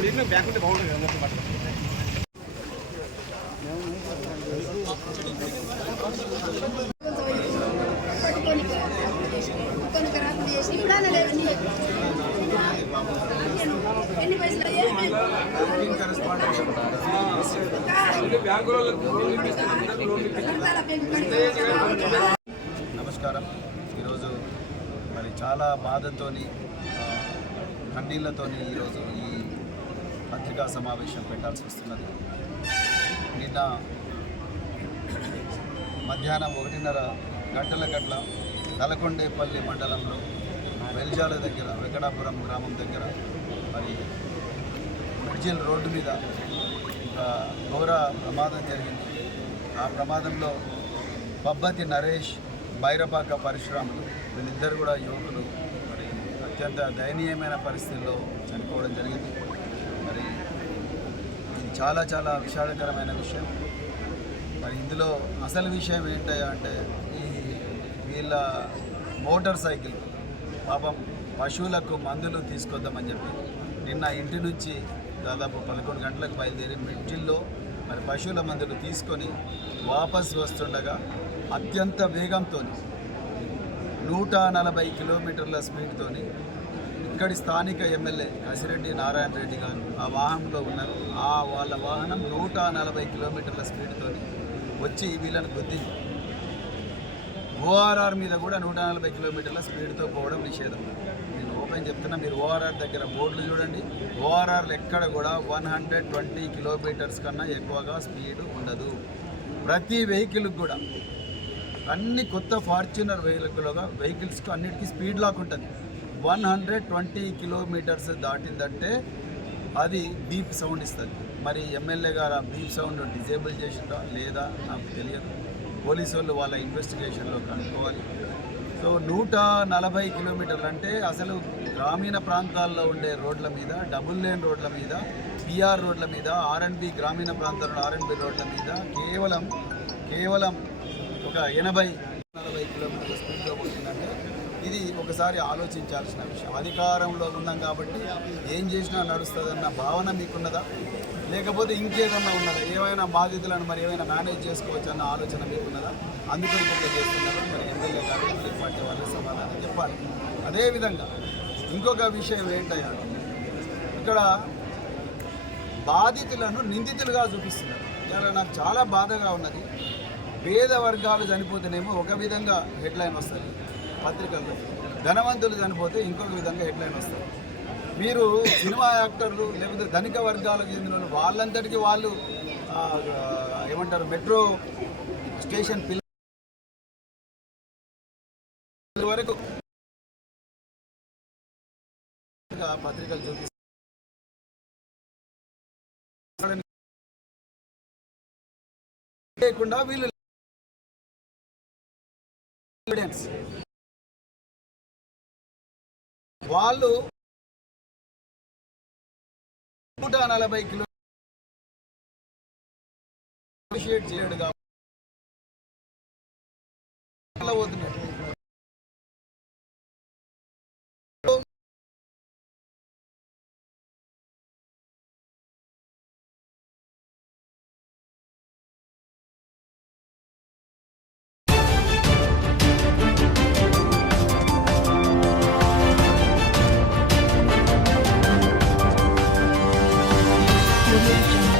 మీరు బ్యాక్ ఉంటే బాగుంటుంది కదా. నమస్కారం. ఈరోజు మరి చాలా బాధతోని కన్నీళ్లతోని ఈరోజు ఈ పత్రికా సమావేశం పెట్టాల్సి వస్తున్నది. నిన్న మధ్యాహ్నం 1:30 గంటల తలకొండేపల్లి మండలంలో వెల్జాల దగ్గర వెంకటాపురం గ్రామం దగ్గర మరి మిడ్జిల్ రోడ్డు మీద ఘోర ప్రమాదం జరిగింది. ఆ ప్రమాదంలో పబ్బతి నరేష్, బైరపాక పరశురాములు వీళ్ళిద్దరు కూడా యువకులు మరి అత్యంత దయనీయమైన పరిస్థితుల్లో చనిపోవడం జరిగింది. మరి ఇది చాలా చాలా విషాదకరమైన విషయం. మరి ఇందులో అసలు విషయం ఏంటంటే అంటే వీళ్ళ మోటార్ సైకిల్ పాపం పశువులకు మందులు తీసుకొద్దామని చెప్పి నిన్న ఇంటి నుంచి దాదాపు 11 గంటలకు బయలుదేరి మిడ్జిల్లో మరి పశువుల మందులు తీసుకొని వాపస్ వస్తుండగా అత్యంత వేగంతో 140 కిలోమీటర్ల స్పీడ్తో ఇక్కడి స్థానిక ఎమ్మెల్యే కసిరెడ్డి నారాయణ రెడ్డి గారు ఆ వాహనంలో ఉన్నారు. వాళ్ళ వాహనం 140 కిలోమీటర్ల స్పీడ్తో వచ్చి వీళ్ళని గుద్దింది. ఓఆర్ఆర్ మీద కూడా 140 కిలోమీటర్ల స్పీడ్తో పోవడం నిషేధం. నేను ఓపెన్ చెప్తున్నా, మీరు ఓఆర్ఆర్ దగ్గర బోర్డులు చూడండి. ఓఆర్ఆర్లు ఎక్కడ కూడా 120 కిలోమీటర్స్ కన్నా ఎక్కువగా స్పీడ్ ఉండదు. ప్రతి వెహికల్కి కూడా అన్ని కొత్త ఫార్చునర్ వెహికల్స్కి అన్నిటికీ స్పీడ్ లాక్ ఉంటుంది. 120 కిలోమీటర్స్ దాటిందంటే అది బీప్ సౌండ్ ఇస్తుంది. మరి ఎమ్మెల్యే గారు ఆ బీప్ సౌండ్ డిజేబుల్ చేసిందా లేదా నాకు తెలియదు. పోలీసు వాళ్ళు వాళ్ళ ఇన్వెస్టిగేషన్లో కనుక్కోవాలి. సో 140 కిలోమీటర్లు అంటే అసలు గ్రామీణ ప్రాంతాల్లో ఉండే రోడ్ల మీద, డబుల్ లేన్ రోడ్ల మీద, పిఆర్ రోడ్ల మీద, ఆర్ఎండ్బి గ్రామీణ ప్రాంతాల్లో ఆర్ఎండ్బి రోడ్ల మీద కేవలం ఒక 80-40 కిలోమీటర్ల స్పీడ్లో పోతుందంటే ఇది ఒకసారి ఆలోచించాల్సిన విషయం. అధికారంలో ఉన్నాం కాబట్టి ఏం చేసినా నడుస్తుందన్న భావన మీకున్నదా, లేకపోతే ఇంకేదన్నా ఉన్నదా? ఏమైనా బాధితులను మరి ఏమైనా మేనేజ్ చేసుకోవచ్చు అన్న ఆలోచన మీకున్నదా? అందుకని ఇట్లా చేస్తున్నారా? మరి ఎమ్మెల్యే గారు పార్టీ వాళ్ళు సమాధానం చెప్పాలి. అదేవిధంగా ఇంకొక విషయం ఏంటంటే ఇక్కడ బాధితులను నిందితులుగా చూపిస్తున్నారు. ఇలా నాకు చాలా బాధగా ఉన్నది. పేద వర్గాలు చనిపోతేనేమో ఒక విధంగా హెడ్లైన్ వస్తుంది పత్రికల్లో, ధనవంతులు చనిపోతే ఇంకొక విధంగా హెడ్లైన్ వస్తుంది. మీరు సినిమా యాక్టర్లు లేకపోతే ధనిక వర్గాలకు చెందిన వాళ్ళంతటికీ వాళ్ళు ఏమంటారు మెట్రో స్టేషన్ పిల్లల వరకు పత్రికలు చూపిస్తారు. లేకుండా వీళ్ళు వాళ్ళు 140 కిలోమీటర్లు చేయడు పోతున్నారు. Audio Jungle.